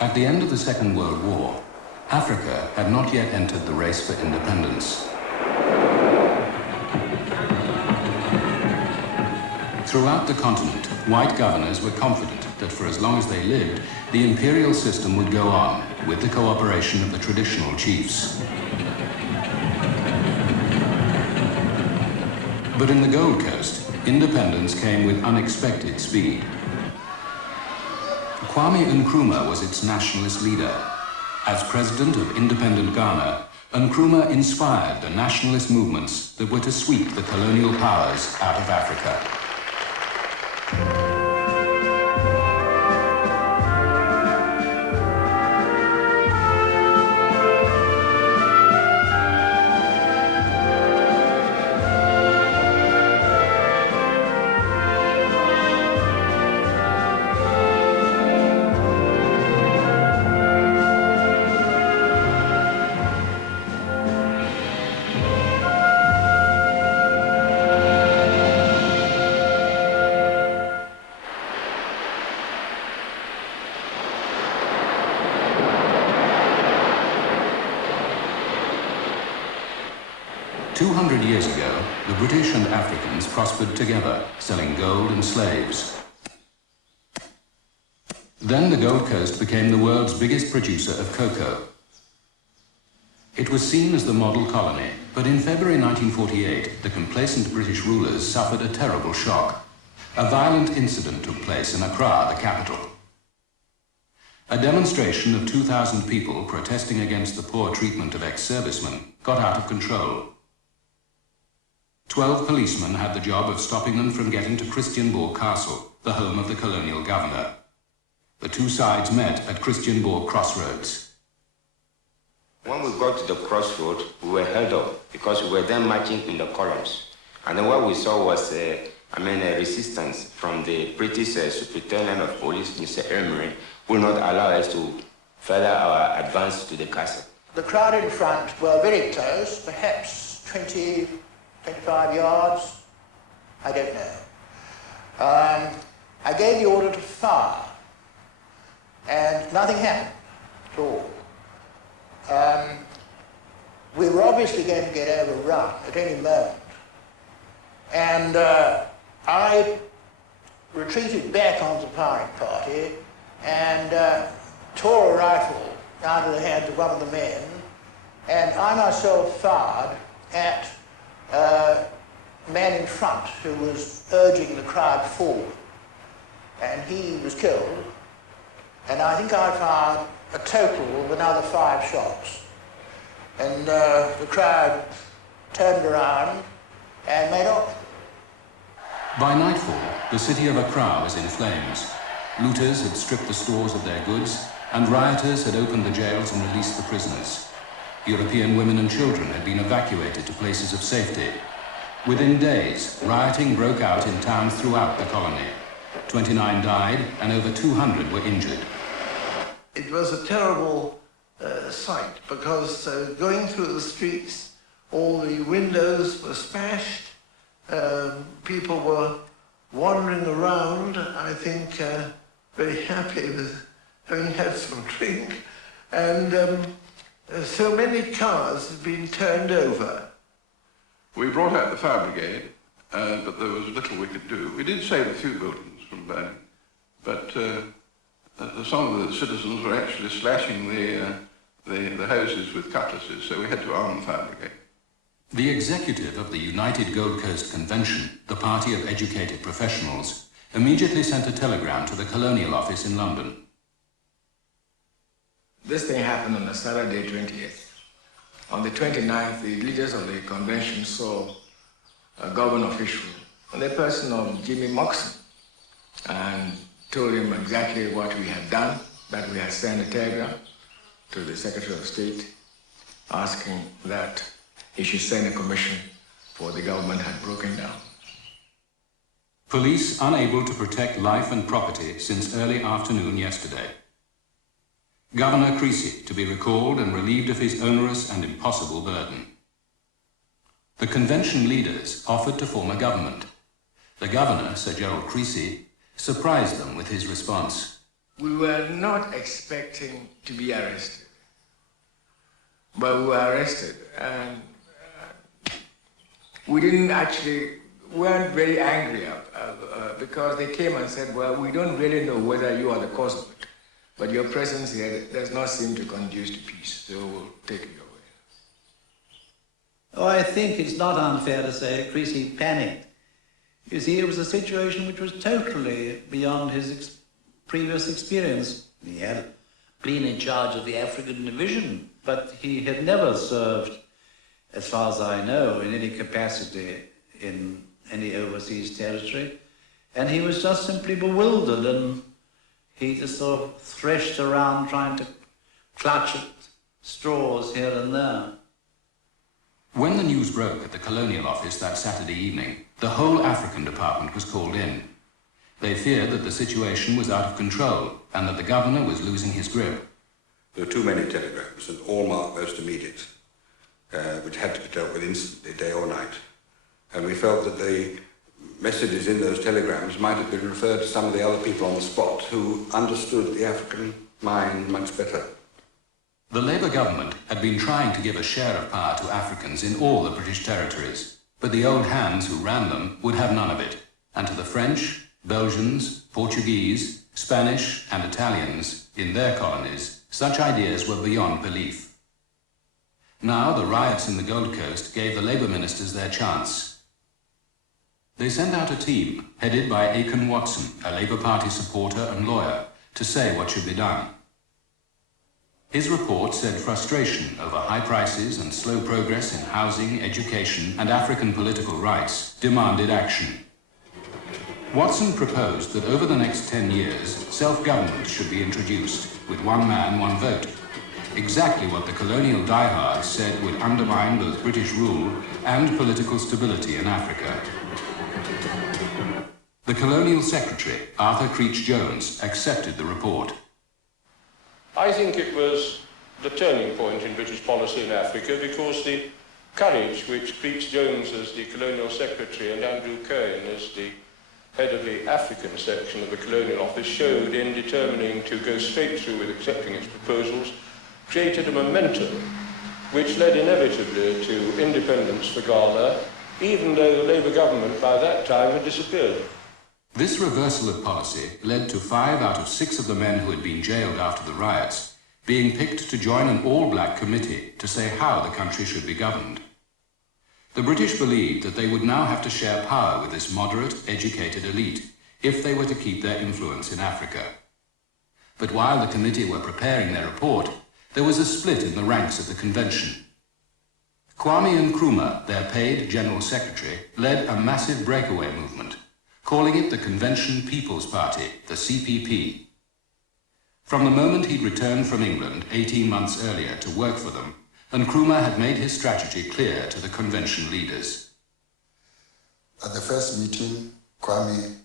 At the end of the Second World War, Africa had not yet entered the race for independence. Throughout the continent, white governors were confident that for as long as they lived, the imperial system would go on with the cooperation of the traditional chiefs. But in the Gold Coast, independence came with unexpected speed. Kwame Nkrumah was its nationalist leader. As president of independent Ghana, Nkrumah inspired the nationalist movements that were to sweep the colonial powers out of Africa. 200 years ago, the British and Africans prospered together, selling gold and slaves. Then the Gold Coast became the world's biggest producer of cocoa. It was seen as the model colony, but in February 1948, the complacent British rulers suffered a terrible shock. A violent incident took place in Accra, the capital. A demonstration of 2,000 people protesting against the poor treatment of ex-servicemen got out of control. 12 policemen had the job of stopping them from getting to Christiansborg Castle, the home of the colonial governor. The two sides met at Christiansborg Crossroads. When we got to the crossroad, we were held up because we were then marching in the columns. And then what we saw was a resistance from the British Superintendent of Police, Mr. Emery, who would not allow us to further our advance to the castle. The crowd in front were very close, perhaps 20, 25 yards, I don't know. I gave the order to fire, and nothing happened at all. We were obviously going to get overrun at any moment. And I retreated back onto the firing party and tore a rifle out of the hands of one of the men, and I myself fired at a man in front who was urging the crowd forward, and he was killed. And I think I fired a total of another 5 shots. And the crowd turned around and made off. By nightfall, the city of Accra was in flames. Looters had stripped the stores of their goods, and rioters had opened the jails and released the prisoners. European women and children had been evacuated to places of safety. Within days, rioting broke out in towns throughout the colony. 29 died, and over 200 were injured. It was a terrible sight, because going through the streets, all the windows were smashed. People were wandering around, I think, very happy with having had some drink. And so many cars had been turned over. We brought out the fire brigade, but there was little we could do. We did save a few buildings from burning, but some of the citizens were actually slashing the houses with cutlasses, so we had to arm the fire brigade. The executive of the United Gold Coast Convention, the party of educated professionals, immediately sent a telegram to the Colonial Office in London. This thing happened on the Saturday 20th. On the 29th, the leaders of the convention saw a government official in the person of Jimmy Moxon and told him exactly what we had done, that we had sent a telegram to the Secretary of State asking that he should send a commission, for the government had broken down. Police unable to protect life and property since early afternoon yesterday. Governor Creasy to be recalled and relieved of his onerous and impossible burden. The convention leaders offered to form a government. The governor, Sir Gerald Creasy, surprised them with his response. We were not expecting to be arrested, but we were arrested, and we weren't very angry because they came and said, well, we don't really know whether you are the cause of it, but your presence here does not seem to conduce to peace, so we'll take you away. Oh, I think it's not unfair to say Creasy panicked. You see, it was a situation which was totally beyond his previous experience. He had been in charge of the African division, but he had never served, as far as I know, in any capacity in any overseas territory. And he was just simply bewildered, and he just sort of threshed around trying to clutch at straws here and there. When the news broke at the Colonial Office that Saturday evening, the whole African department was called in. They feared that the situation was out of control and that the governor was losing his grip. There were too many telegrams, and all marked most immediate, which had to be dealt with instantly, day or night. And we felt that the messages in those telegrams might have been referred to some of the other people on the spot who understood the African mind much better. The Labour government had been trying to give a share of power to Africans in all the British territories, but the old hands who ran them would have none of it, and to the French, Belgians, Portuguese, Spanish and Italians in their colonies, such ideas were beyond belief. Now the riots in the Gold Coast gave the Labour ministers their chance. They sent out a team, headed by Aiken Watson, a Labour Party supporter and lawyer, to say what should be done. His report said frustration over high prices and slow progress in housing, education and African political rights demanded action. Watson proposed that over the next 10 years, self-government should be introduced, with one man, one vote. Exactly what the colonial diehards said would undermine both British rule and political stability in Africa. The Colonial Secretary, Arthur Creech Jones, accepted the report. I think it was the turning point in British policy in Africa because the courage which Creech Jones as the Colonial Secretary and Andrew Kane as the head of the African section of the Colonial Office showed in determining to go straight through with accepting its proposals created a momentum which led inevitably to independence for Ghana, even though the Labour government by that time had disappeared. This reversal of policy led to 5 out of 6 of the men who had been jailed after the riots being picked to join an all-black committee to say how the country should be governed. The British believed that they would now have to share power with this moderate, educated elite if they were to keep their influence in Africa. But while the committee were preparing their report, there was a split in the ranks of the convention. Kwame Nkrumah, their paid General Secretary, led a massive breakaway movement, calling it the Convention People's Party, the CPP. From the moment he'd returned from England 18 months earlier to work for them, Nkrumah had made his strategy clear to the convention leaders. At the first meeting, Kwame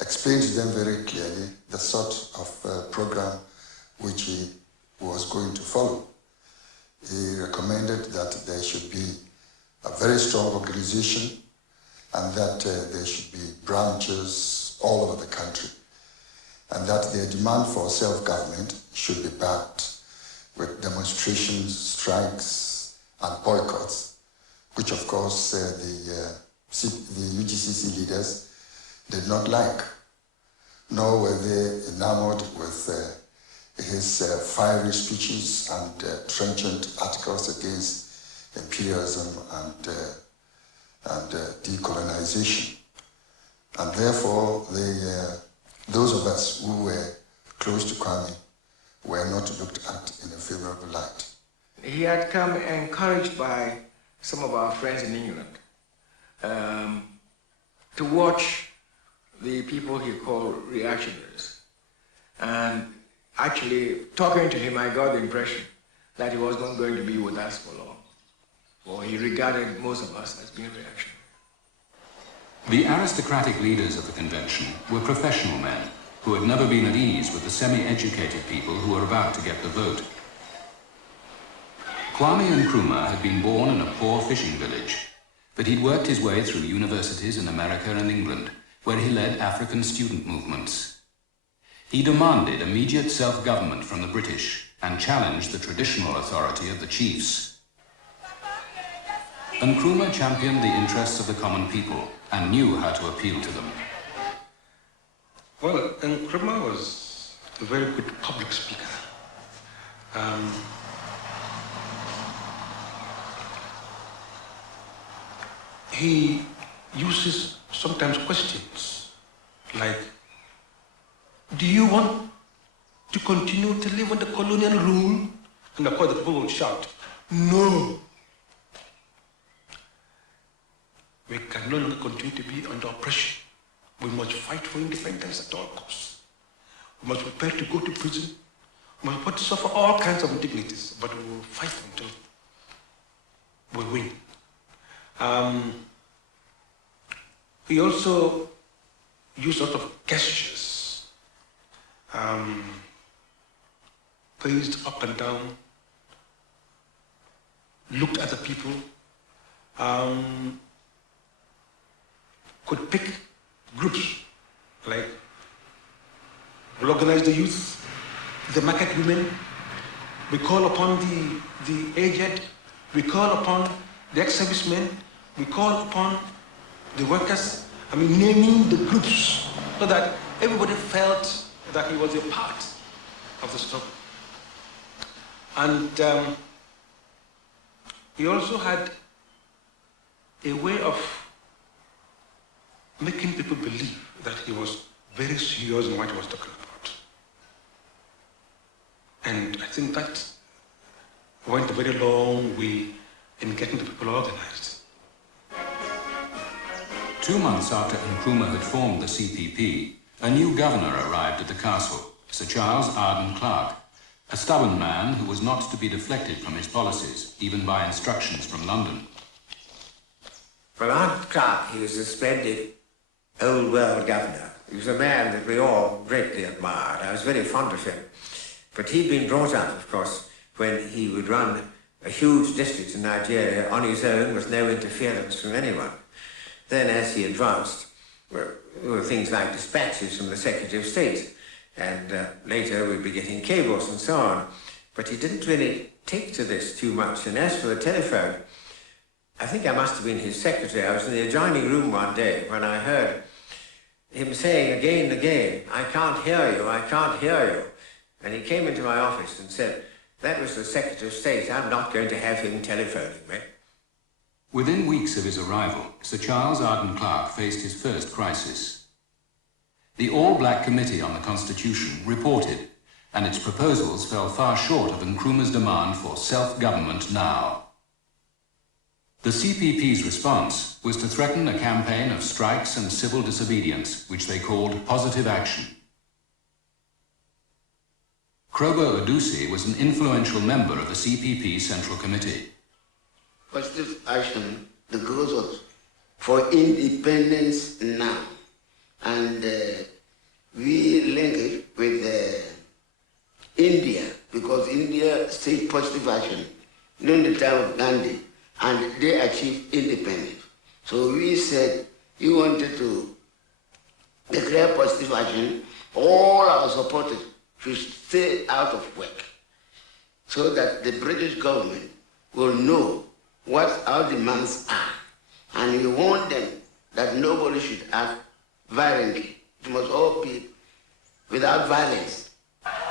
explained to them very clearly the sort of program which he was going to follow. He recommended that there should be a very strong organization and that there should be branches all over the country, and that their demand for self-government should be backed with demonstrations, strikes, and boycotts, which of course the UGCC leaders did not like, nor were they enamored with his fiery speeches and trenchant articles against imperialism and decolonization. And therefore, those of us who were close to Kwame were not looked at in a favorable light. He had come encouraged by some of our friends in England to watch the people he called reactionaries. And actually, talking to him, I got the impression that he was not going to be with us for long. Or he regarded most of us as being reactionary. The aristocratic leaders of the convention were professional men who had never been at ease with the semi-educated people who were about to get the vote. Kwame Nkrumah had been born in a poor fishing village, but he'd worked his way through universities in America and England, where he led African student movements. He demanded immediate self-government from the British and challenged the traditional authority of the chiefs. Nkrumah championed the interests of the common people and knew how to appeal to them. Well, Nkrumah was a very good public speaker. He uses sometimes questions like, do you want to continue to live under colonial rule? And of course the people will shout, no. We can no longer continue to be under oppression. We must fight for independence at all costs. We must prepare to go to prison. We must prepare to suffer all kinds of indignities, but we will fight until we win. He also used a lot of gestures, paced up and down, looked at the people, could pick groups, like we'll organize the youth, the market women, we call upon the aged, we call upon the ex-servicemen, we call upon the workers, naming the groups so that everybody felt that he was a part of the struggle. And he also had a way of making people believe that he was very serious in what he was talking about. And I think that went a very long way in getting the people organized. 2 months after Nkrumah had formed the CPP, a new governor arrived at the castle, Sir Charles Arden Clarke, a stubborn man who was not to be deflected from his policies, even by instructions from London. Well, Arden Clarke, he was a splendid old world governor. He was a man that we all greatly admired. I was very fond of him. But he'd been brought up, of course, when he would run a huge district in Nigeria on his own with no interference from anyone. Then as he advanced, there were things like dispatches from the Secretary of State, and later we'd be getting cables and so on. But he didn't really take to this too much. And as for the telephone, I think I must have been his secretary. I was in the adjoining room one day when I heard him saying again and again, I can't hear you, I can't hear you. And he came into my office and said, that was the Secretary of State, I'm not going to have him telephoning me. Within weeks of his arrival, Sir Charles Arden Clarke faced his first crisis. The All-Black Committee on the Constitution reported, and its proposals fell far short of Nkrumah's demand for self-government now. The CPP's response was to threaten a campaign of strikes and civil disobedience, which they called positive action. Krobo Odusi was an influential member of the CPP Central Committee. Positive action, the goal was for independence now. And we link it with India, because India stayed positive action during the time of Gandhi, and they achieved independence. So we said we wanted to declare positive action. All our supporters should stay out of work so that the British government will know what our demands are. And we warn them that nobody should act violently. It must all be without violence.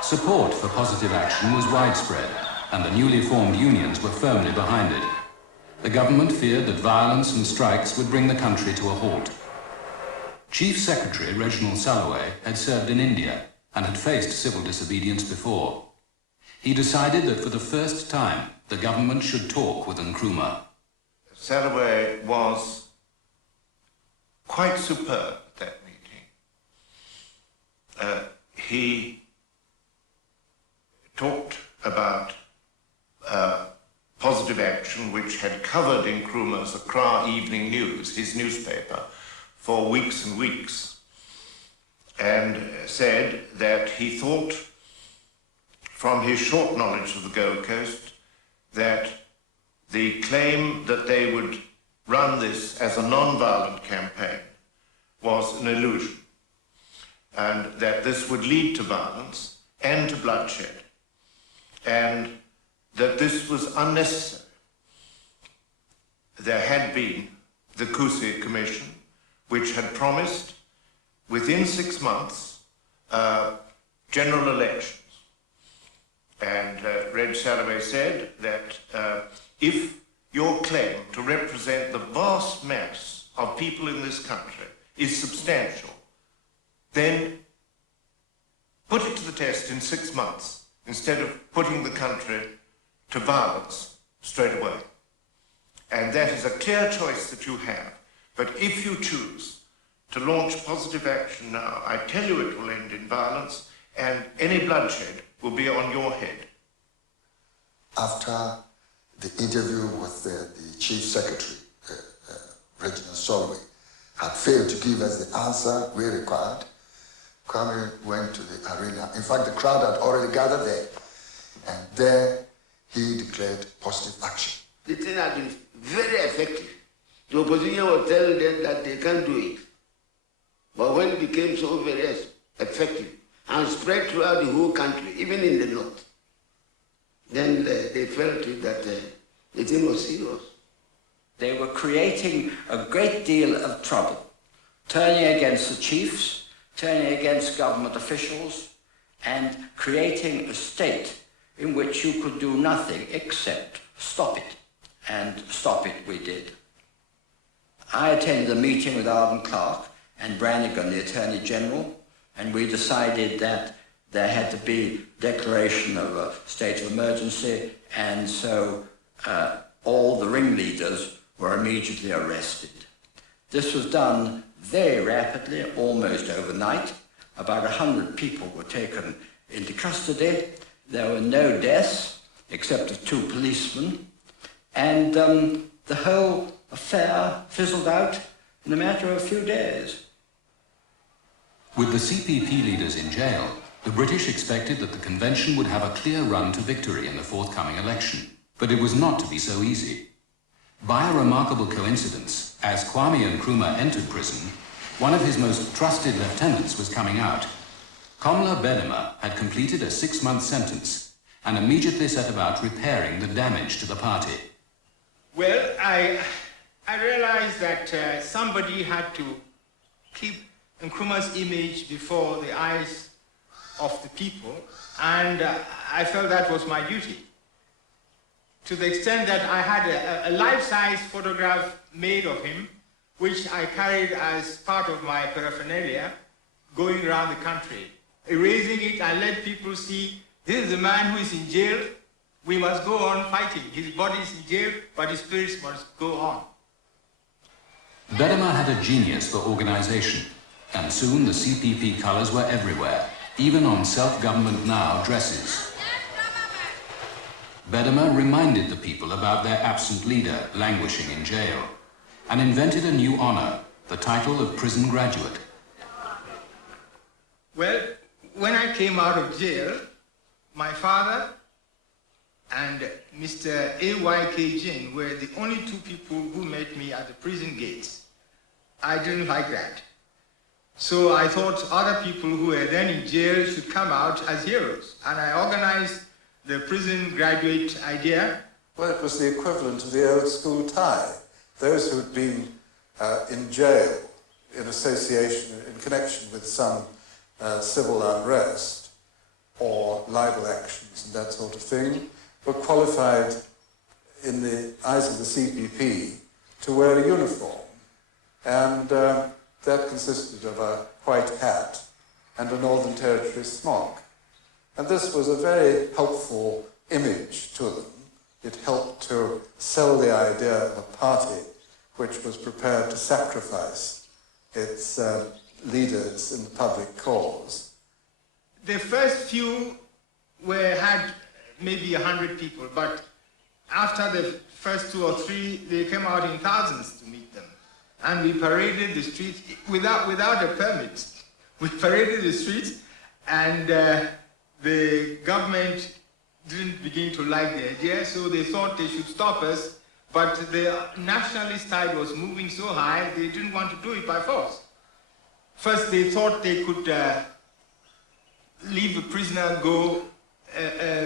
Support for positive action was widespread, and the newly formed unions were firmly behind it. The government feared that violence and strikes would bring the country to a halt. Chief Secretary Reginald Salloway had served in India and had faced civil disobedience before. He decided that for the first time, the government should talk with Nkrumah. Salloway was quite superb at that meeting. He talked about positive action, which had covered Nkrumah's Accra Evening News, his newspaper, for weeks and weeks, and said that he thought, from his short knowledge of the Gold Coast, that the claim that they would run this as a non-violent campaign was an illusion. and that this would lead to violence and to bloodshed, and that this was unnecessary. There had been the Kusi Commission, which had promised within 6 months general elections. And Reg Salovey said that if your claim to represent the vast mass of people in this country is substantial, then put it to the test in 6 months instead of putting the country to violence straight away. And that is a clear choice that you have. But if you choose to launch positive action now, I tell you it will end in violence, and any bloodshed will be on your head. After the interview with the Chief Secretary, Reginald Solway, had failed to give us the answer we required, Kwame went to the arena. In fact, the crowd had already gathered there, and there he declared positive action. The thing had been very effective. The opposition was telling them that they can't do it. But when it became so very effective and spread throughout the whole country, even in the north, then they felt it that the thing was serious. They were creating a great deal of trouble, turning against the chiefs, turning against government officials, and creating a state in which you could do nothing except stop it. And stop it we did. I attended a meeting with Arden Clark and Brannigan, the Attorney General, and we decided that there had to be declaration of a state of emergency, and so all the ringleaders were immediately arrested. This was done very rapidly, almost overnight. About 100 people were taken into custody. There were no deaths, except of 2 policemen, and the whole affair fizzled out in a matter of a few days. With the CPP leaders in jail, the British expected that the convention would have a clear run to victory in the forthcoming election. But it was not to be so easy. By a remarkable coincidence, as Kwame Nkrumah entered prison, one of his most trusted lieutenants was coming out. Komla Bedema had completed a 6-month sentence and immediately set about repairing the damage to the party. Well, I realized that somebody had to keep Nkrumah's image before the eyes of the people, and I felt that was my duty. To the extent that I had a life-size photograph made of him, which I carried as part of my paraphernalia, going around the country. Erasing it, I let people see, this is the man who is in jail. We must go on fighting. His body is in jail, but his spirits must go on. Bedema had a genius for organization, and soon the CPP colors were everywhere, even on Self-Government Now dresses. Bedema reminded the people about their absent leader languishing in jail, and invented a new honor, the title of prison graduate. Well, when I came out of jail, my father and Mr. A.Y.K. Jin were the only 2 people who met me at the prison gates. I didn't like that. So I thought other people who were then in jail should come out as heroes. And I organized the prison graduate idea. Well, it was the equivalent of the old school tie. Those who had been in jail in association, in connection with some civil unrest or libel actions and that sort of thing, were qualified in the eyes of the CPP to wear a uniform. And that consisted of a white hat and a Northern Territory smock. And this was a very helpful image to them. It helped to sell the idea of a party which was prepared to sacrifice its leaders in the public cause. The first few had maybe 100 people, but after the first 2 or 3, they came out in thousands to meet them. And we paraded the streets without a permit. We paraded the streets, and the government didn't begin to like the idea, so they thought they should stop us, but the nationalist tide was moving so high, they didn't want to do it by force. First, they thought they could leave a prisoner go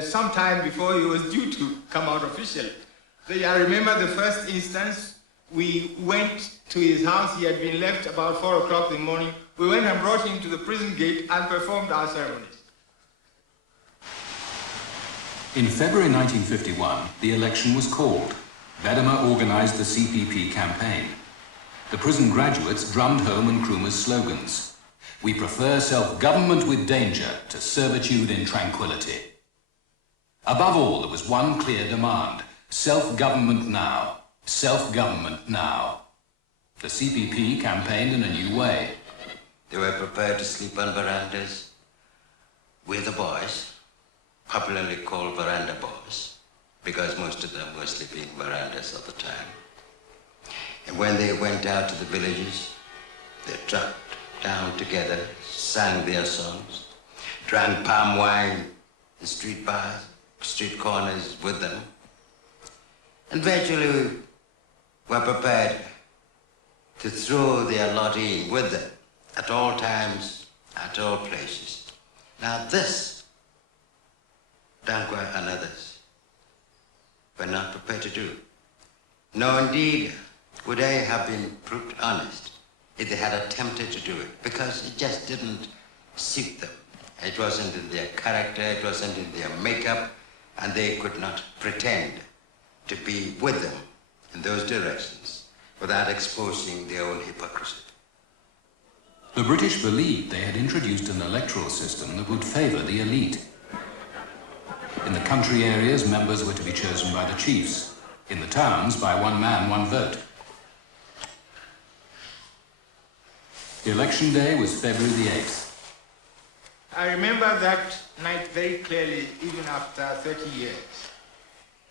sometime before he was due to come out officially. So I remember the first instance, we went to his house. He had been left about 4 o'clock in the morning. We went and brought him to the prison gate and performed our ceremonies. In February 1951, the election was called. Vedema organized the CPP campaign. The prison graduates drummed home Nkrumah's slogans. We prefer self-government with danger to servitude in tranquility. Above all, there was one clear demand: self-government now. Self-government now. The CPP campaigned in a new way. They were prepared to sleep on verandas with the boys, popularly called veranda boys, because most of them were sleeping in verandas at the time. And when they went out to the villages, they dropped down together, sang their songs, drank palm wine in street bars, street corners with them, and virtually were prepared to throw their lot in with them at all times, at all places. Now this, Dankwa and others were not prepared to do. No, indeed, would they have been proved honest if they had attempted to do it, because it just didn't suit them. It wasn't in their character, it wasn't in their makeup, and they could not pretend to be with them in those directions without exposing their own hypocrisy. The British believed they had introduced an electoral system that would favor the elite. In the country areas, members were to be chosen by the chiefs. In the towns, by one man, one vote. Election day was February the 8th. I remember that night very clearly, even after 30 years.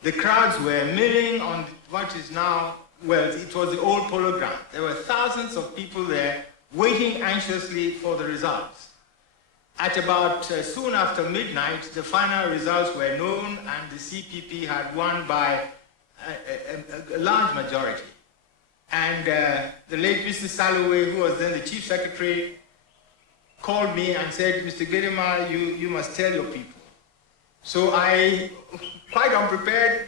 The crowds were milling on what is now, well, it was the old polo ground. There were thousands of people there waiting anxiously for the results. At about soon after midnight, the final results were known and the CPP had won by a large majority. And the late Mr. Salloway, who was then the chief secretary, called me and said, Mr. Gedema, you must tell your people. So I, quite unprepared,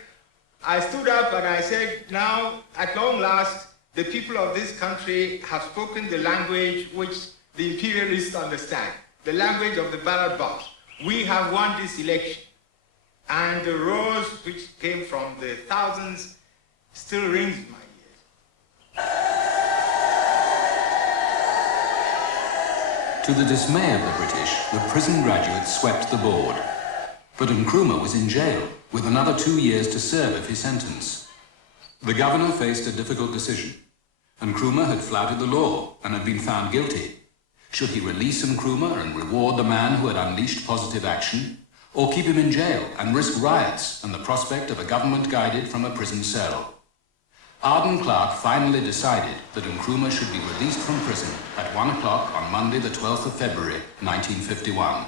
I stood up and I said, now, at long last, the people of this country have spoken the language which the imperialists understand, the language of the ballot box. We have won this election. And the roars which came from the thousands still rings in my ears. To the dismay of the British, the prison graduates swept the board. But Nkrumah was in jail, with another 2 years to serve of his sentence. The governor faced a difficult decision. Nkrumah had flouted the law and had been found guilty. Should he release Nkrumah and reward the man who had unleashed positive action, or keep him in jail and risk riots and the prospect of a government guided from a prison cell? Arden Clark finally decided that Nkrumah should be released from prison at 1 o'clock on Monday the 12th of February, 1951.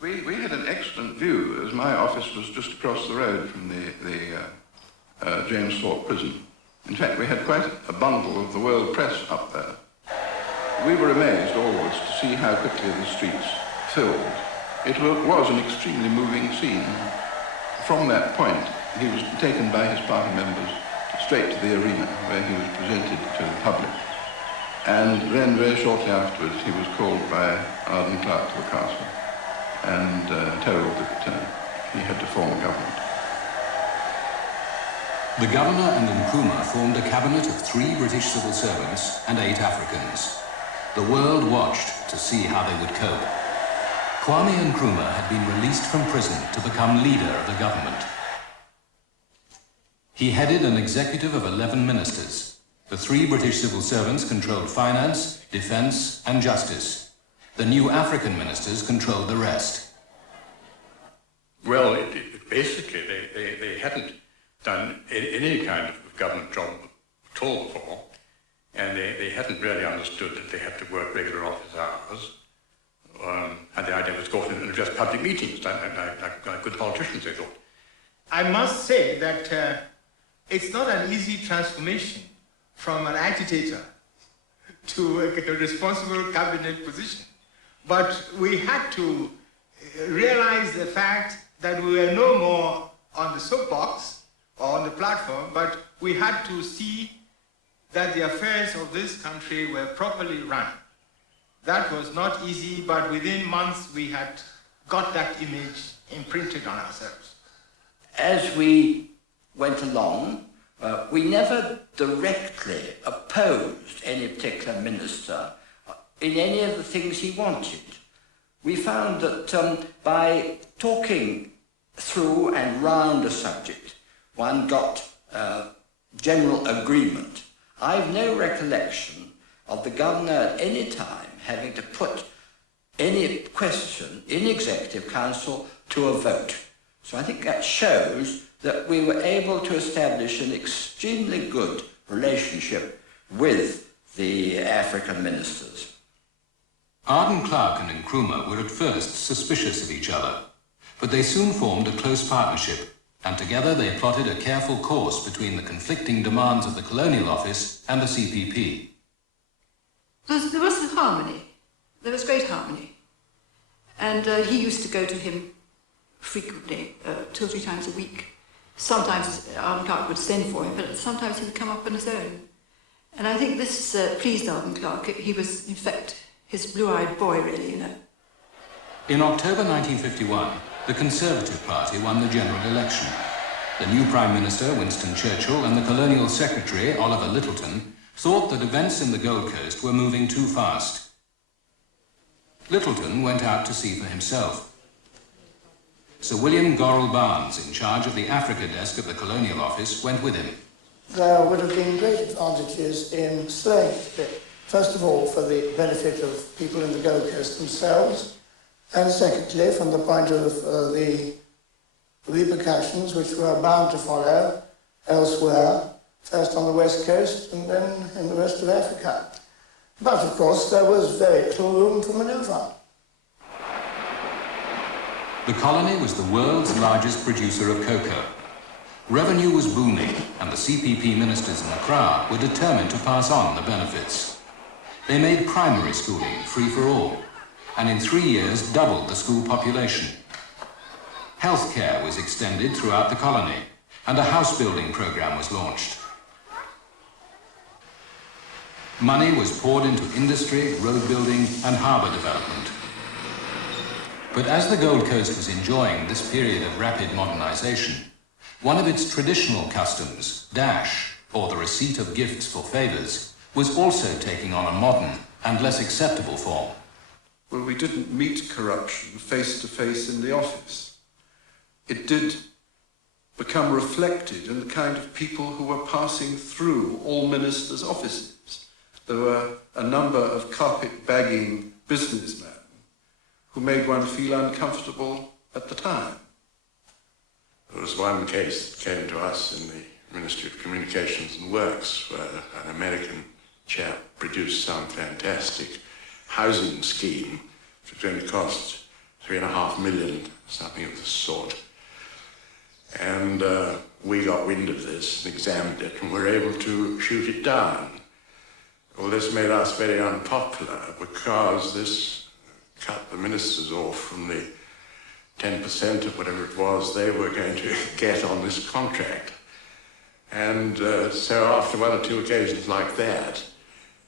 We had an excellent view, as my office was just across the road from the James Thorpe prison. In fact, we had quite a bundle of the world press up there. We were amazed always to see how quickly the streets filled. It was an extremely moving scene. From that point, he was taken by his party members straight to the arena where he was presented to the public. And then very shortly afterwards, he was called by Arden Clark to the castle and told that he had to form a government. The governor and Nkrumah formed a cabinet of 3 British civil servants and 8 Africans. The world watched to see how they would cope. Kwame Nkrumah had been released from prison to become leader of the government. He headed an executive of 11 ministers. The 3 British civil servants controlled finance, defense, and justice. The new African ministers controlled the rest. Well, basically, they hadn't done any kind of government job at all before, and they hadn't really understood that they had to work regular office hours. And the idea was to go off and address public meetings, like good politicians, they thought. I must say that it's not an easy transformation from an agitator to a responsible cabinet position. But we had to realize the fact that we were no more on the soapbox or on the platform, but we had to see that the affairs of this country were properly run. That was not easy, but within months we had got that image imprinted on ourselves. As we went along, we never directly opposed any particular minister in any of the things he wanted. We found that by talking through and round a subject, one got general agreement. I've no recollection of the governor at any time having to put any question in Executive Council to a vote. So I think that shows that we were able to establish an extremely good relationship with the African ministers. Arden Clark and Nkrumah were at first suspicious of each other, but they soon formed a close partnership, and together they plotted a careful course between the conflicting demands of the Colonial Office and the CPP. There was harmony. There was great harmony. And he used to go to him frequently, 2 or 3 times a week. Sometimes Arden Clark would send for him, but sometimes he would come up on his own. And I think this pleased Arden Clark. He was, in fact, his blue-eyed boy, really, you know. In October 1951, the Conservative Party won the general election. The new Prime Minister, Winston Churchill, and the Colonial Secretary, Oliver Lyttelton, thought that events in the Gold Coast were moving too fast. Lyttelton went out to see for himself. Sir William Gorrell Barnes, in charge of the Africa desk at the Colonial Office, went with him. There would have been great advantages in slowing it a bit. First of all, for the benefit of people in the Gold Coast themselves, and secondly, from the point of the repercussions which were bound to follow elsewhere, first on the West Coast and then in the rest of Africa. But, of course, there was very little room for manoeuvre. The colony was the world's largest producer of cocoa. Revenue was booming, and the CPP ministers in Accra were determined to pass on the benefits. They made primary schooling free for all, and in 3 years doubled the school population. Healthcare was extended throughout the colony, and a house-building program was launched. Money was poured into industry, road building, and harbour development. But as the Gold Coast was enjoying this period of rapid modernisation, one of its traditional customs, dash, or the receipt of gifts for favours, was also taking on a modern and less acceptable form. Well, we didn't meet corruption face to face in the office. It did become reflected in the kind of people who were passing through all ministers' offices. There were a number of carpet-bagging businessmen who made one feel uncomfortable at the time. There was one case that came to us in the Ministry of Communications and Works where an American chap produced some fantastic housing scheme which was going to cost $3.5 million, something of the sort. And we got wind of this and examined it and were able to shoot it down. Well, this made us very unpopular because this cut the ministers off from the 10% of whatever it was they were going to get on this contract. And so after 1 or 2 occasions like that,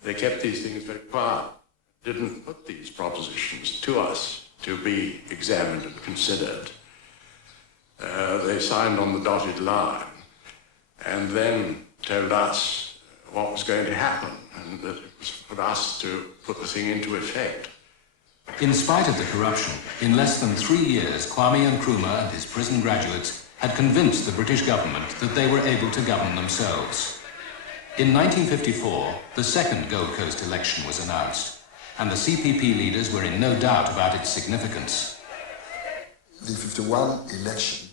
they kept these things very quiet, didn't put these propositions to us to be examined and considered. They signed on the dotted line and then told us what was going to happen and that it was for us to put the thing into effect. In spite of the corruption, in less than 3 years, Kwame Nkrumah and his prison graduates had convinced the British government that they were able to govern themselves. In 1954, the second Gold Coast election was announced, and the CPP leaders were in no doubt about its significance. The 51 election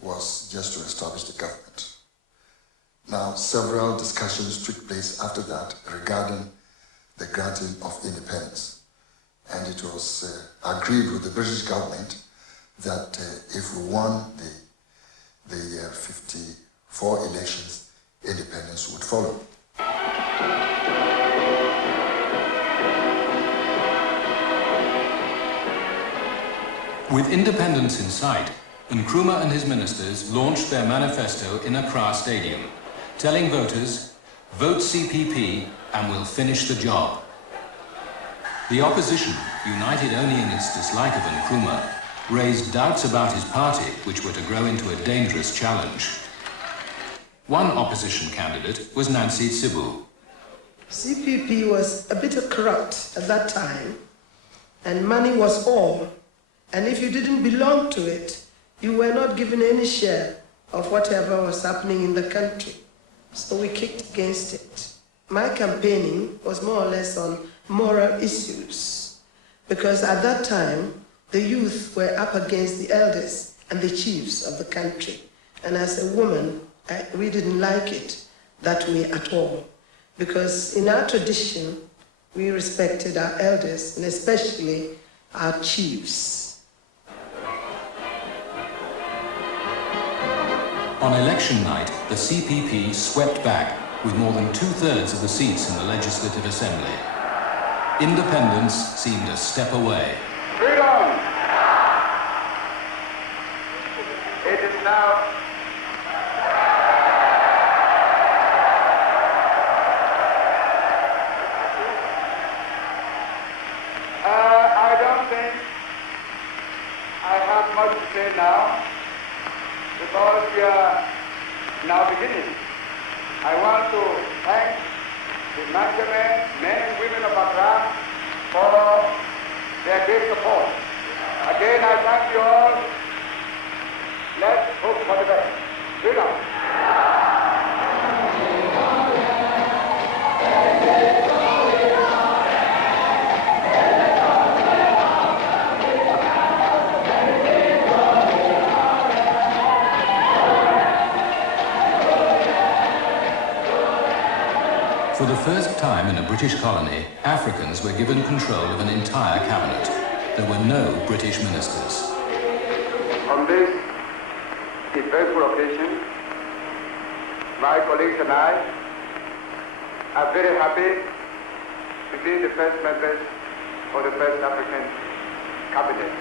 was just to establish the government. Now, several discussions took place after that regarding the granting of independence. And it was agreed with the British government that if we won the 54 elections, independence would follow. With independence in sight, Nkrumah and his ministers launched their manifesto in Accra Stadium, telling voters, vote CPP and we'll finish the job. The opposition, united only in its dislike of Nkrumah, raised doubts about his party, which were to grow into a dangerous challenge. One opposition candidate was Nancy Tsibu. CPP was a bit corrupt at that time, and money was all. And if you didn't belong to it, you were not given any share of whatever was happening in the country. So we kicked against it. My campaigning was more or less on moral issues, because at that time, the youth were up against the elders and the chiefs of the country. And as a woman, we didn't like it that way at all, because in our tradition, we respected our elders and especially our chiefs. On election night, the CPP swept back with more than 2/3 of the seats in the Legislative Assembly. Independence seemed a step away. Freedom! It is now I don't think I have much to say now, because we are now beginning. I want to thank the men and women of Accra for their great support. Again, I thank you all. Let's hope for the best. Freedom. For the first time in a British colony, Africans were given control of an entire cabinet. There were no British ministers. On this eventful occasion, my colleagues and I are very happy to be the first members of the first African cabinet.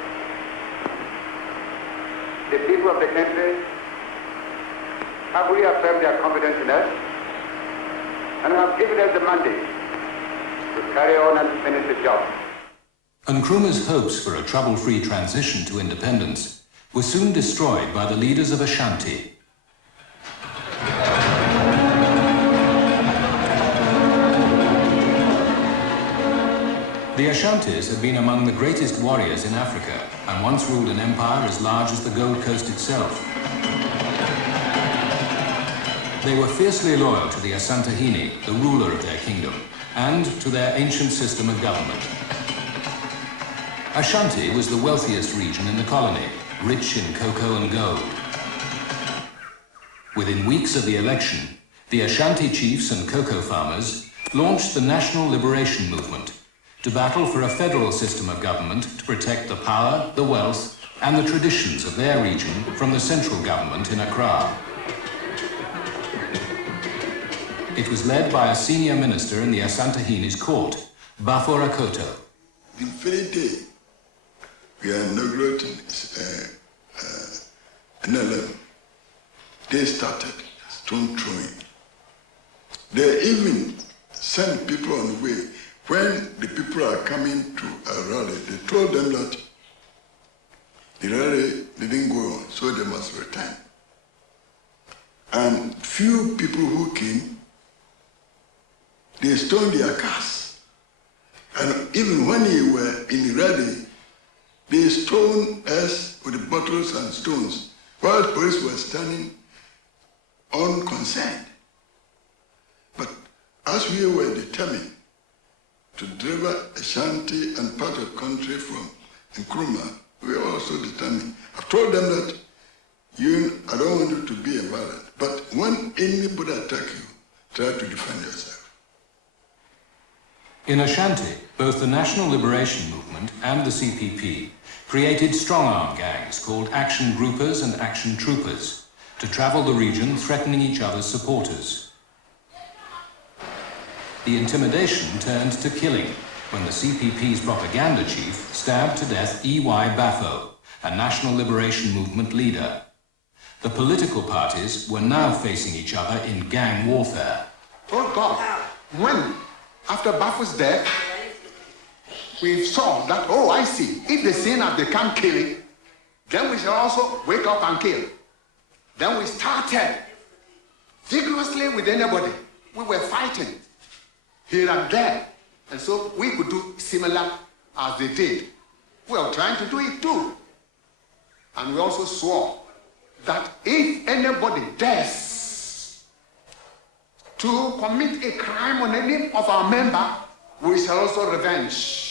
The people of the country have reaffirmed their confidence in us and have given us the mandate to carry on and finish the job. Nkrumah's hopes for a trouble-free transition to independence were soon destroyed by the leaders of Ashanti. The Ashantis had been among the greatest warriors in Africa and once ruled an empire as large as the Gold Coast itself. They were fiercely loyal to the Asantehene, the ruler of their kingdom, and to their ancient system of government. Ashanti was the wealthiest region in the colony, rich in cocoa and gold. Within weeks of the election, the Ashanti chiefs and cocoa farmers launched the National Liberation Movement to battle for a federal system of government to protect the power, the wealth, and the traditions of their region from the central government in Accra. It was led by a senior minister in the Asantehene's court, Bafo Akoto. The very day we are inaugurating NLM, they started stone throwing. They even sent people on the way. When the people are coming to a rally, they told them that the rally didn't go on, so they must return. And few people who came, they stoned their cars. And even when we were in the rally, they stoned us with bottles and stones, while the police were standing unconcerned. But as we were determined to deliver Ashanti and part of the country from Nkrumah, we were also determined. I've told them that I don't want you to be violent, but when anybody attack you, try to defend yourself. In Ashanti, both the National Liberation Movement and the CPP created strong-arm gangs called Action Groupers and Action Troopers to travel the region threatening each other's supporters. The intimidation turned to killing when the CPP's propaganda chief stabbed to death E.Y. Bafo, a national liberation movement leader. The political parties were now facing each other in gang warfare. Oh God, when, after Bafu's death, we saw that, oh, I see, if the sin has become killing, then we shall also wake up and kill. Then we started vigorously with anybody. We were fighting here and there. And so we could do similar as they did. We were trying to do it too. And we also swore that if anybody dares to commit a crime on any of our members, we shall also revenge.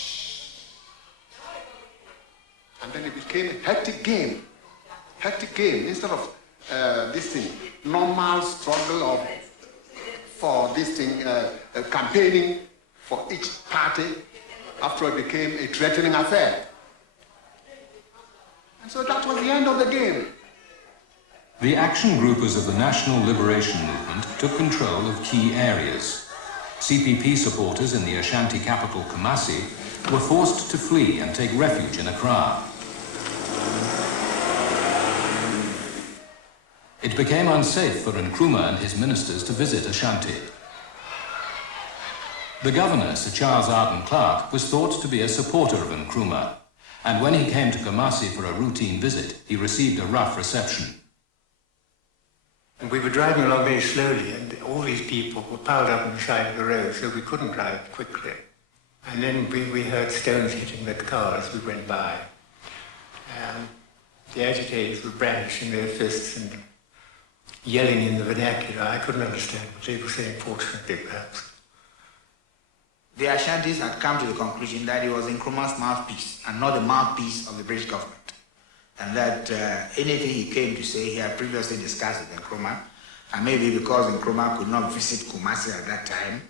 And then it became a hectic game. Hectic game. Instead of this thing, normal struggle for this thing, campaigning for each party, after it became a threatening affair. And so that was the end of the game. The action groupers of the National Liberation Movement took control of key areas. CPP supporters in the Ashanti capital, Kumasi, were forced to flee and take refuge in Accra. It became unsafe for Nkrumah and his ministers to visit Ashanti. The governor, Sir Charles Arden Clark, was thought to be a supporter of Nkrumah, and when he came to Kumasi for a routine visit, he received a rough reception. And we were driving along very slowly, and all these people were piled up on the side of the road, so we couldn't drive quickly. And then we heard stones hitting the car as we went by. The agitators were brandishing their fists and yelling in the vernacular. I couldn't understand what they were saying, fortunately, perhaps. The Ashantis had come to the conclusion that he was Nkrumah's mouthpiece and not the mouthpiece of the British government. And that anything he came to say, he had previously discussed with Nkrumah, and maybe because Nkrumah could not visit Kumasi at that time,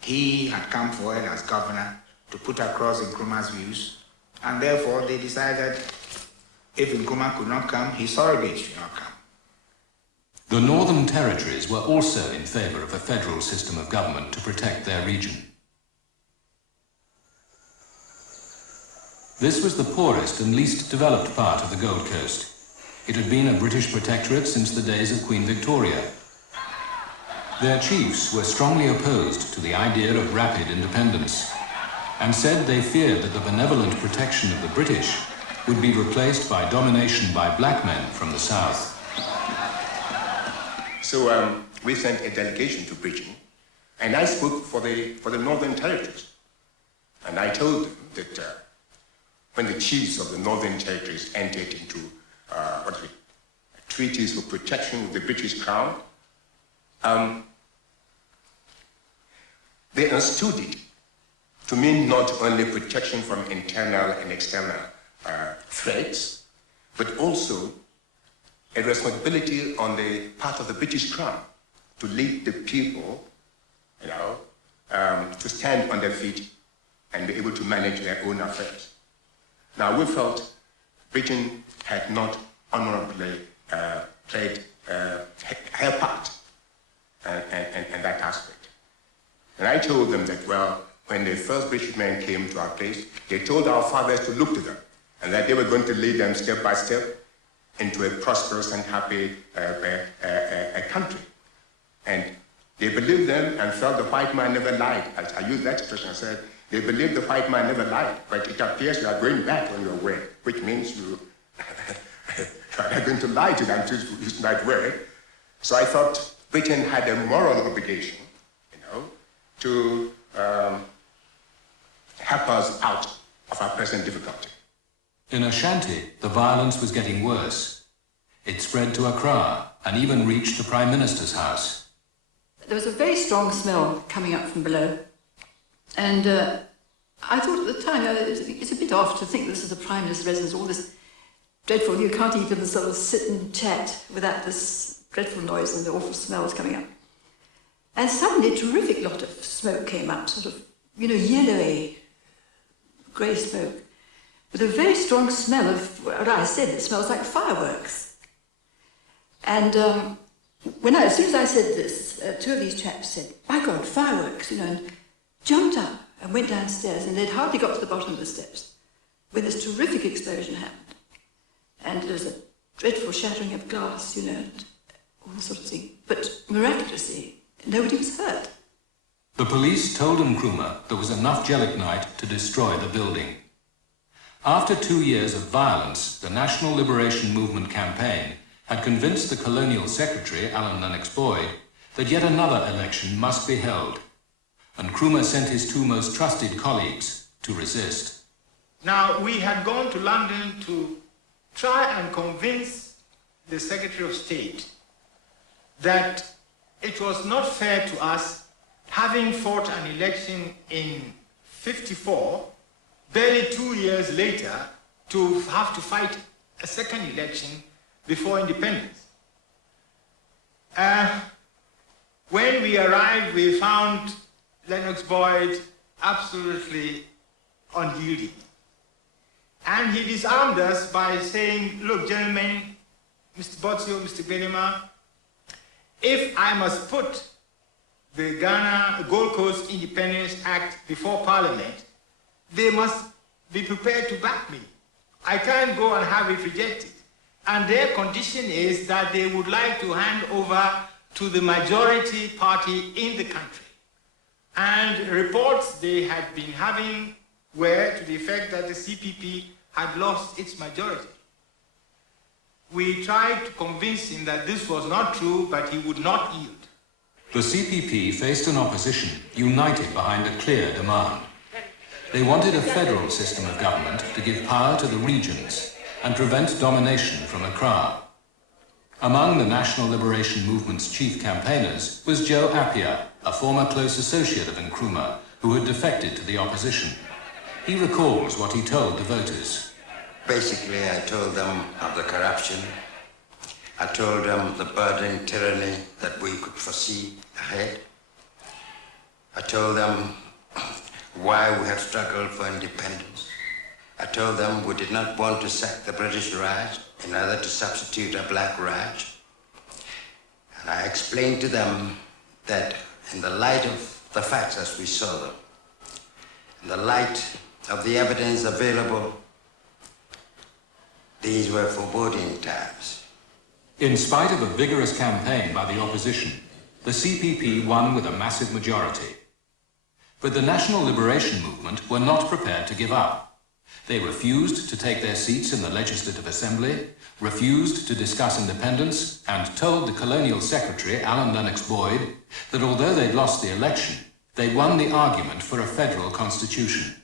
he had come forward as governor to put across Nkrumah's views, and therefore they decided if Nkrumah could not come, his surrogate should not come. The Northern Territories were also in favour of a federal system of government to protect their region. This was the poorest and least developed part of the Gold Coast. It had been a British protectorate since the days of Queen Victoria. Their chiefs were strongly opposed to the idea of rapid independence and said they feared that the benevolent protection of the British would be replaced by domination by black men from the south. So we sent a delegation to Britain, and I spoke for the Northern Territories. And I told them that when the chiefs of the Northern Territories entered into treaties for protection with the British Crown, they understood it to mean not only protection from internal and external threats, but also a responsibility on the part of the British Crown to lead the people, to stand on their feet and be able to manage their own affairs. Now, we felt Britain had not honorably played her part in that aspect. And I told them that, well, when the first British men came to our place, they told our fathers to look to them, and that they were going to lead them step by step into a prosperous and happy country. And they believed them and felt the white man never lied. I used that expression. I said, they believed the white man never lied, but it appears you are going back on your word, which means you are going to lie to them to use that word. So I thought Britain had a moral obligation, to help us out of our present difficulty. In Ashanti, the violence was getting worse. It spread to Accra and even reached the Prime Minister's house. There was a very strong smell coming up from below. And I thought at the time, it's a bit off to think this is the Prime Minister's residence, all this dreadful, you can't even sort of sit and chat without this dreadful noise and the awful smells coming up. And suddenly a terrific lot of smoke came up, sort of, yellowy, grey smoke, with a very strong smell of, what I said, it smells like fireworks. And as soon as I said this, two of these chaps said, "My God, fireworks," and jumped up and went downstairs, and they'd hardly got to the bottom of the steps when this terrific explosion happened. and there was a dreadful shattering of glass, you know, and all sorts of things. But miraculously, nobody was hurt. The police told Nkrumah there was enough gelignite to destroy the building. After 2 years of violence, the National Liberation Movement campaign had convinced the Colonial Secretary, Alan Lennox Boyd, that yet another election must be held. Nkrumah sent his 2 most trusted colleagues to resist. Now, we had gone to London to try and convince the Secretary of State that it was not fair to us, having fought an election in '54, barely 2 years later, to have to fight a second election before independence. When we arrived, we found Lennox Boyd absolutely unyielding. And he disarmed us by saying, look, gentlemen, Mr. Botio, Mr. Benema, if I must put the Ghana Gold Coast Independence Act before Parliament, they must be prepared to back me. I can't go and have it rejected. And their condition is that they would like to hand over to the majority party in the country. And reports they had been having were to the effect that the CPP had lost its majority. We tried to convince him that this was not true, but he would not yield. The CPP faced an opposition united behind a clear demand. They wanted a federal system of government to give power to the regions and prevent domination from Accra. Among the National Liberation Movement's chief campaigners was Joe Appiah, a former close associate of Nkrumah, who had defected to the opposition. He recalls what he told the voters. Basically, I told them of the corruption. I told them the burden, tyranny that we could foresee ahead. I told them why we had struggled for independence. I told them we did not want to sack the British Raj in order to substitute a black Raj. And I explained to them that in the light of the facts as we saw them, in the light of the evidence available, these were foreboding times. In spite of a vigorous campaign by the opposition, the CPP won with a massive majority. But the National Liberation Movement were not prepared to give up. They refused to take their seats in the Legislative Assembly, refused to discuss independence, and told the Colonial Secretary, Alan Lennox Boyd, that although they'd lost the election, they won the argument for a federal constitution.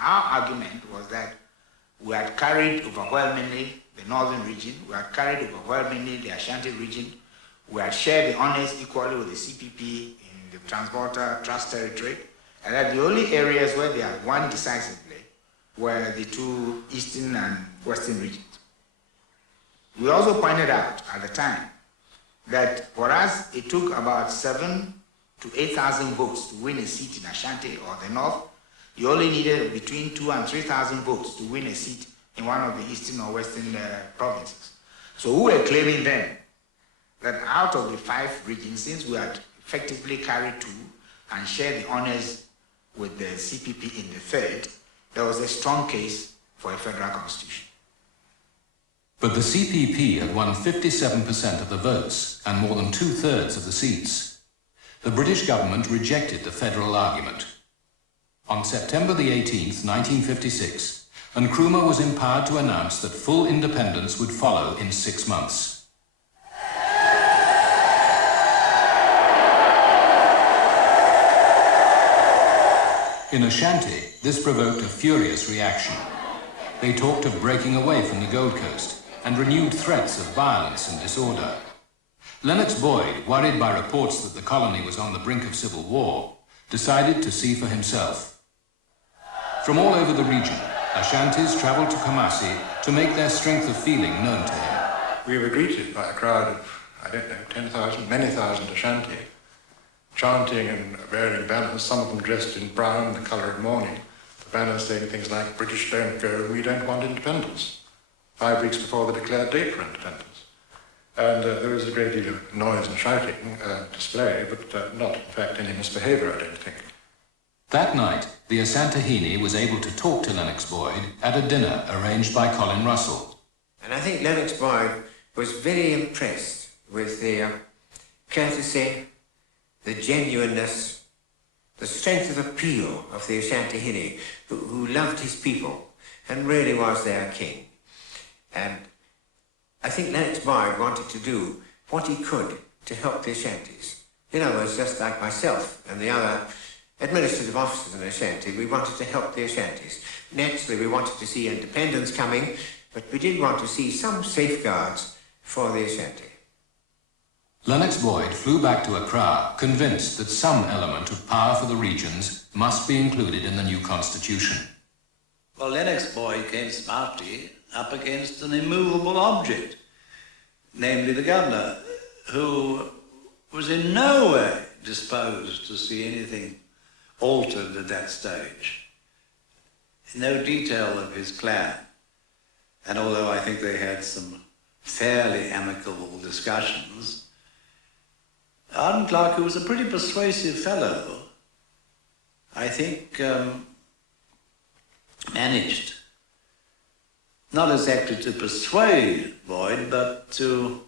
Our argument was that we had carried overwhelmingly the northern region, we had carried overwhelmingly the Ashanti region, we had shared the honours equally with the CPP in the Transvolta Trust Territory, and that the only areas where they had won decisively were the 2 eastern and western regions. We also pointed out at the time that for us it took about 7,000 to 8,000 votes to win a seat in Ashanti or the north. You only needed between 2,000 and 3,000 votes to win a seat in one of the eastern or western provinces. So we were claiming then that out of the 5 regions, since we had effectively carried 2 and shared the honours with the CPP in the 3rd, there was a strong case for a federal constitution. But the CPP had won 57% of the votes and more than 2/3 of the seats. The British government rejected the federal argument. On September the 18th, 1956, Nkrumah was empowered to announce that full independence would follow in 6 months. In Ashanti, this provoked a furious reaction. They talked of breaking away from the Gold Coast and renewed threats of violence and disorder. Lennox Boyd, worried by reports that the colony was on the brink of civil war, decided to see for himself. From all over the region, Ashantis travelled to Kumasi to make their strength of feeling known to him. We were greeted by a crowd of, 10,000, many thousand Ashanti, chanting and wearing banners, some of them dressed in brown, the colour of mourning. The banners saying things like, British don't go, we don't want independence, 5 weeks before the declared date for independence. And there was a great deal of noise and shouting, display, but not, in fact, any misbehaviour, I don't think. That night, the Asantehene was able to talk to Lennox Boyd at a dinner arranged by Colin Russell. And I think Lennox Boyd was very impressed with the courtesy, the genuineness, the strength of appeal of the Ashanti who loved his people and really was their king. And I think Lennox Boyd wanted to do what he could to help the Ashantis. In other words, just like myself and the other administrative officers in Ashanti, we wanted to help the Ashantis. Naturally, we wanted to see independence coming, but we did want to see some safeguards for the Ashanti. Lennox Boyd flew back to Accra, convinced that some element of power for the regions must be included in the new constitution. Well, Lennox Boyd came smartly up against an immovable object, namely the governor, who was in no way disposed to see anything altered at that stage. No detail of his plan. And although I think they had some fairly amicable discussions, Arden Clark, who was a pretty persuasive fellow, I think managed not exactly to persuade Boyd, but to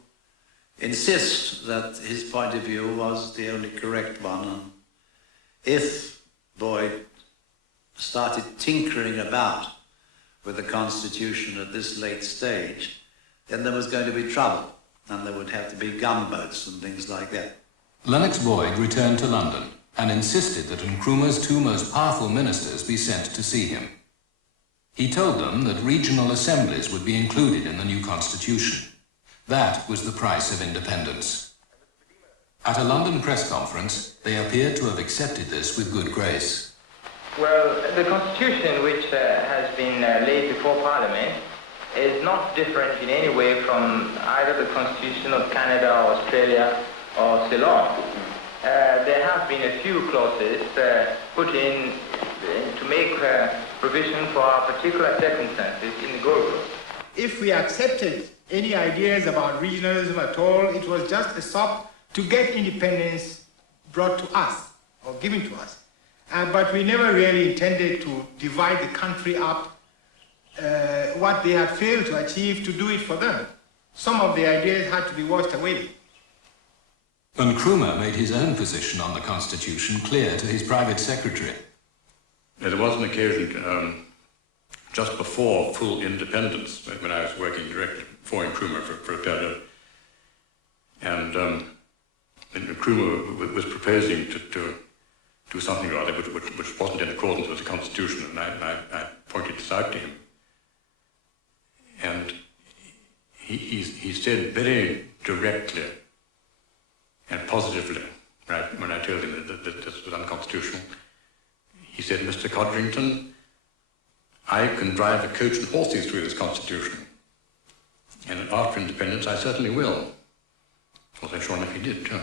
insist that his point of view was the only correct one. And if Boyd started tinkering about with the Constitution at this late stage, then there was going to be trouble, and there would have to be gunboats and things like that. Lennox Boyd returned to London and insisted that Nkrumah's two most powerful ministers be sent to see him. He told them that regional assemblies would be included in the new constitution. That was the price of independence. At a London press conference, they appeared to have accepted this with good grace. Well, the constitution which has been laid before Parliament is not different in any way from either the constitution of Canada, or Australia, or Ceylon. There have been a few clauses put in to make provision for our particular circumstances in the Gold Coast. If we accepted any ideas about regionalism at all, it was just a sop to get independence brought to us, or given to us. But we never really intended to divide the country up, what they had failed to achieve, to do it for them. Some of the ideas had to be washed away. Nkrumah made his own position on the Constitution clear to his private secretary. There was an occasion just before full independence, when I was working directly for Nkrumah for a period, and Nkrumah was proposing to do something or other which wasn't in accordance with the Constitution, and I pointed this out to him. And he said very directly and positively, right, when I told him that this was unconstitutional, he said, "Mr. Codrington, I can drive a coach and horses through this Constitution. And after independence, I certainly will." Well, then sure enough, he did, too.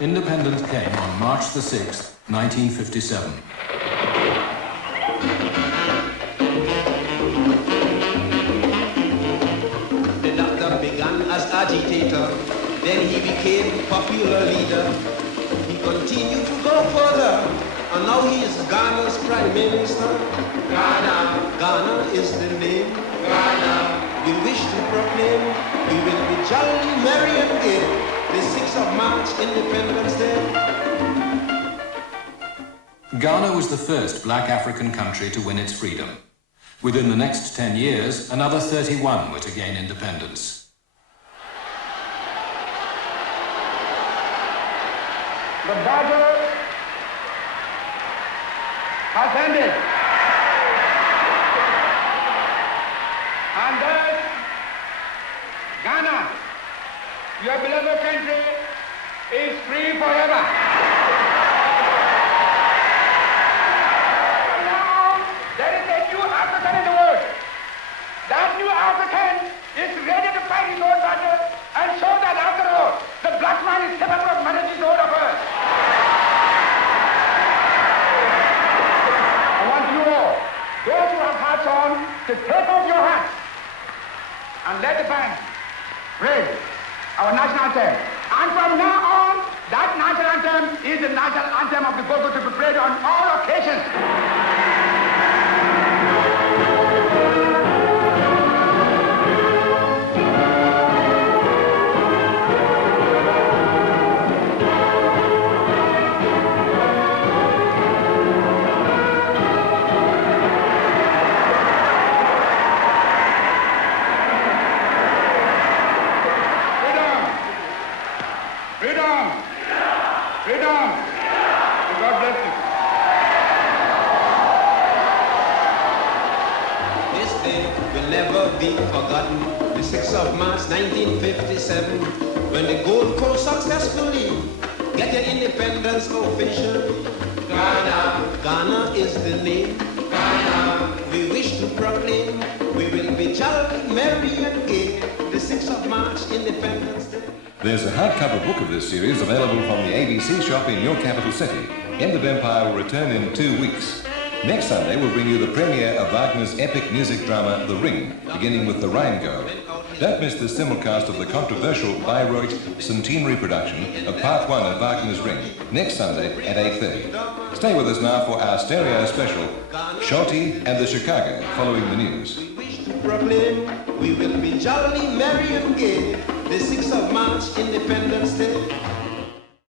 Independence came on March the 6th, 1957. The doctor began as agitator, then he became popular leader. He continued to go further, and now he is Ghana's Prime Minister. Ghana is the name. We wish to proclaim, we will be jolly, merry and gay, the 6th of March, Independence Day. Ghana was the first black African country to win its freedom. Within the next 10 years, another 31 were to gain independence. The battle has ended. And thus, Ghana, your beloved country, is free forever. Now, there is a new African in the world. That new African is ready to fight his own battle and show that after all, the black man is capable of managing the whole of earth. I want you all, those who have hats on, to take off your hats and let the band play our national anthem. And from now on, that national anthem is the national anthem of the Gogo to be played on all occasions. Day will never be forgotten. The 6th of March 1957, when the Gold Coast successfully get your independence officially. Ghana, Ghana is the name. Ghana, we wish to proclaim. We will be jolly, merry and gay. The 6th of March, Independence Day. There's a hardcover book of this series available from the ABC shop in your capital city. End of Empire will return in 2 weeks. Next Sunday we'll bring you the premiere of Wagner's epic music drama The Ring, beginning with the Rheingold. Don't miss the simulcast of the controversial Bayreuth centenary production of Part 1 of Wagner's Ring, next Sunday at 8:30. Stay with us now for our stereo special, Shorty and the Chicago, following the news. Proclaim, we will be jolly, merry and gay. The 6th of March, Independence Day.